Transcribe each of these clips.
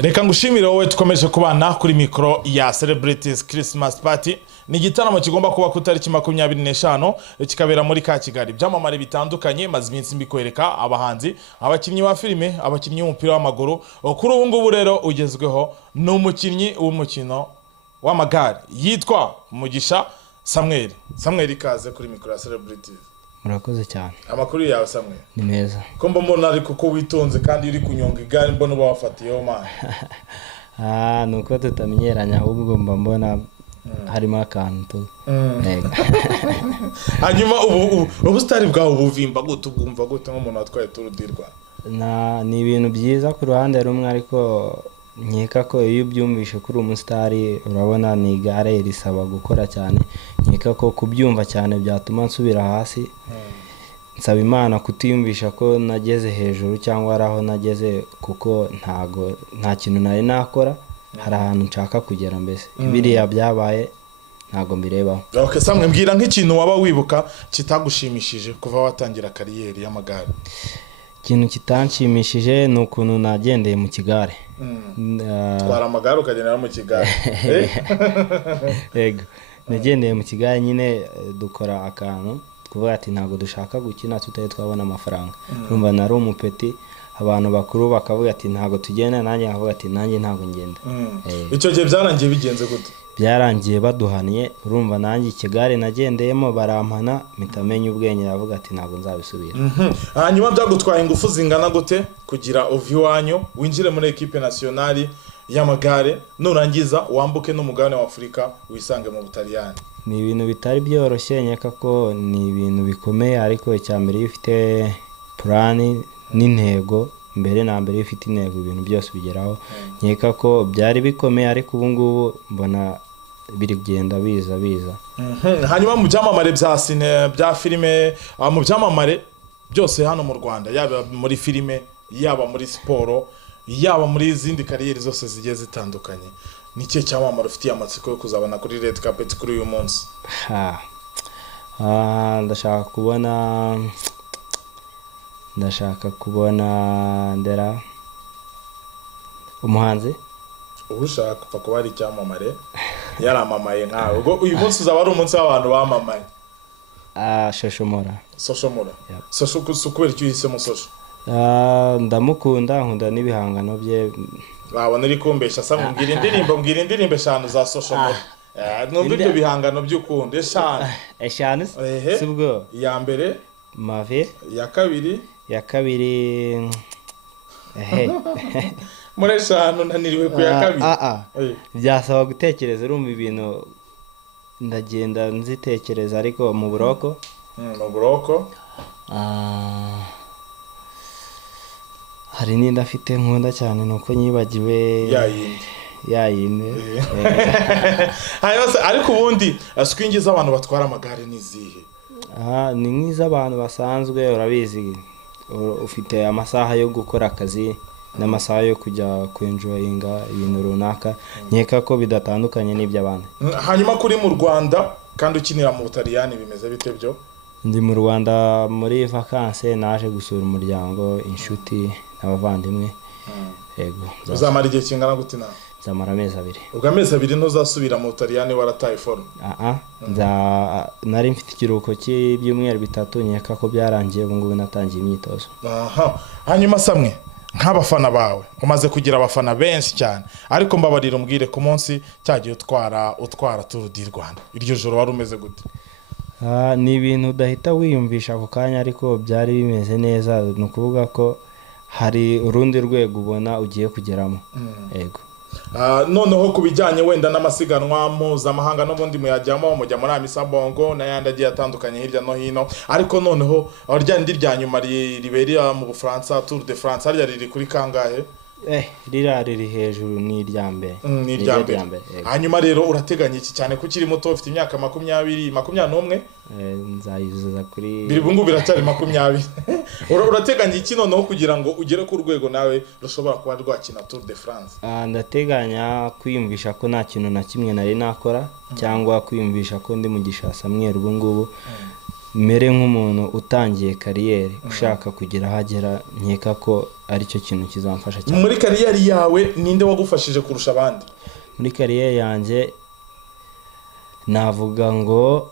Reka ngushimire wowe tukomeje kubana kuri mikro ya Celebrities Christmas Party. Ni igitaramo kigomba kuba ku tariki 25 kikabera muri ka Kigali. Byamamare bitandukanye maze iminsi mbikwereka abahanzi, abakinnyi ba filime, abakinnyi b'umupira w'amaguru. Kuri ubu ngubu rero ugezweho n'umukinnyi w'umukino w'amagare yitwa Mugisha Samuel. Samuel ikaze kuri mikro ya Celebrities. Murakoze cyane. Amakuru yawe Samuel? Ni meza. Ko mbona ariko ko witonze kandi uri kunyonga igare mbona bafatiyeho man. Nuko tutamenyeranya ahubwo mbona harimo akantu. Hanyuma ubu stari bwawe buvimba gute ubwumva gute nk'umuntu watwaye Tour du Rwanda? Ni ibintu byiza ku ruhande rumwe ariko nkeka ko iyo ubyumvishe kuri umusitari urabona ni igare risaba gukora cyane. Nkeka ko kubyumva cyane byatuma nsubira hasi. Nsaba Imana kutiyumvisha ko nageze hejuru cyangwa araho nageze kuko nta kintu nari nakora, hari ahantu nshaka kugera mbese. Biriya byabaye ntago mbirebaho. Okay, Samwe mbwira nk'ikintu waba wibuka kitagushimishije kuva watangira kariyeri y'amagare. Ikintu kitanshimishije ni ukuntu nagendeye mu kigare. Twara amagare ukagendera mu kigare. Yego. Nagendeye mu kigare nyine dukora akantu kuvuga ati ntago dushaka gukina tutaye twabona amafaranga. Urumva nari umupeti, abantu bakuru bakavuga ati ntago tugenda, nanjye nkavuga ati nanjye ntago ngenda. Icyo gihe byarangiye bigenze gute? Byarangiye baduhaniye, urumva nanjye ikigare nagendeyemo barampana, mitamenya ubwenge yavuga ati ntago nzabisubira. Hanyuma byagutwaye ingufu zingana gute kugira oviwanyo winjire muri equipe nationale y'amagare nurangiza wambuke n'umugabane wa Afrika wisange mu Butaliyani? Ni ibintu bitari byoroshye, nyeka ko ni ibintu bikomeye ariko icyambere iyo ufite plan n'intego, mbere na mbere ufite intego ibintu byose bigeraho. Nyeka ko byari bikomeye ariko ubu ngubu mbona birigenda biza. Hanyuma mu byamamare bya cine bya filime, mu byamamare byose hano mu Rwanda, yaba muri filime, yaba muri sport, yaba muri izindi kariyeri zose zigiye zitandukanye, niki cyamamare ufitiye amatsiko yo kuzabona kuri red carpet kuri uyu munsi? Ndashaka kubona ndera umuhanzi ushaka pfa kuba ari cyamamare yaramamaye nkawe. Ubwo uyu munsi uzaba ari umunsi w'abantu bamamaye. Shoshomora. Kubera icyo uhisemo Sosho? Ndamukunda, nkunda n'ibihangano bye. Wabona iri kumbesha Samwe, mbwira indirimbo eshanu za Shoshomora. Numva ibyo bihangano by'ukunda eshanu. Sibwo iya mbere Mave, ya kabiri muri eshanu naniriwe ku ya kabiri. Byasaba gutekereza, urumva ibintu ndagenda nzitekereza ariko mu buroko. Hari n'indi afite nkunda cyane nuko nyibagiwe yayindi. Ariko ubundi swingiza abantu batwara amagare nizihe? Ni nk'iz'abantu basanzwe, urabizi ufite amasaha yo gukora akazi n'amasaha yo kujya kwenjoyinga ibintu runaka. Nkeka ko bidatandukanye n'iby'abandi. Hanyuma kuri mu Rwanda kandi ukinira mu Butaliyani bimeze bite byo? Ndi mu Rwanda muri vacances, naje gusura umuryango, inshuti n'abavandimwe. Yego. Uzamara igihe kingana gute nawe? Zamara amezi 2. Ubwo amezi 2 ntuzasubira mu Butaliyani warataye form? Nari mfite ikiruhuko cy'ibyumweru 3, nyeka ko byarangiye ubu ngubu natangiye imyitozo. Hanyuma Samwe, nk'abafana bawe umaze kugira abafana benshi cyane, ariko mbabarira umbwire ku munsi cyagiye utwara Tour du Rwanda, iryo joro wari umeze gute? Ni ibintu udahita wiyumvisha ako kanya ariko byari bimeze neza. Ni ukuvuga ko hari urundi rwego ubona ugiye kugeramo. Yego. Noneho kubijyanye wenda n'amasiganwa mpuzamahanga n'ubundi muyajyamo, mujya muri Amisa Bongo n'ayandi agiye atandukanye hirya no hino, ariko noneho ryandi rya nyuma ribereye mu Bufaransa, Tour de France, harya riri kuri kangahe? Riri hejuru ni irya mbere. Ni irya mbere. Hanyuma rero urateganya iki cyane ko ukiri muto ufite imyaka 21? Nzayuzuza kuri biribungu biracyari 20. Urateganya iki noneho kugira ngo ugere ku rwego nawe rushobora kuba rwakina Tour de France? Ndateganya kwiyumvisha ko nta kintu na kimwe nari nakora, cyangwa kwiyumvisha ko ndi Mugisha Samuel ubu ngubu mere nk'umuntu utangiye kariyeri ushaka kugira hagera. Nkeka ko aricyo kintu kizamfasha cyane. Muri kariyeri yawe ninde wagufashije kurusha abandi? Muri kariyeri yanjye navuga ngo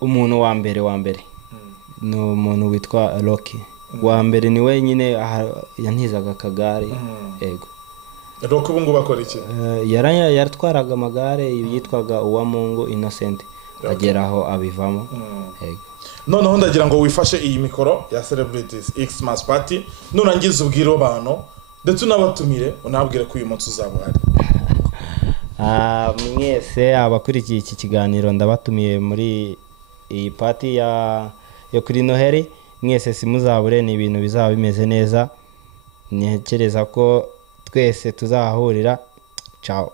umuntu wa mbere ni umuntu witwa Rocky. Wa mbere ni we nyine yantizaga akagare. Yego. Rocky ubu ngubu akora iki? Yaratwaraga amagare yitwaga Uwamungu Innocent, ageraho abivamo. Yego. Noneho ndagira ngo wifashe iyi mikoro ya Celebrities Xmas Party nurangiza ubwire abantu ndetse unabatumire unabwire ko uyu munsi uzaba uhari. Mwese abakurikiye iki kiganiro ndabatumiye muri iyi party yo kuri Noheli. Mwese simuzabure, ni ibintu bizaba bimeze neza. Ntekereza ko twese tuzahurira. Ciao.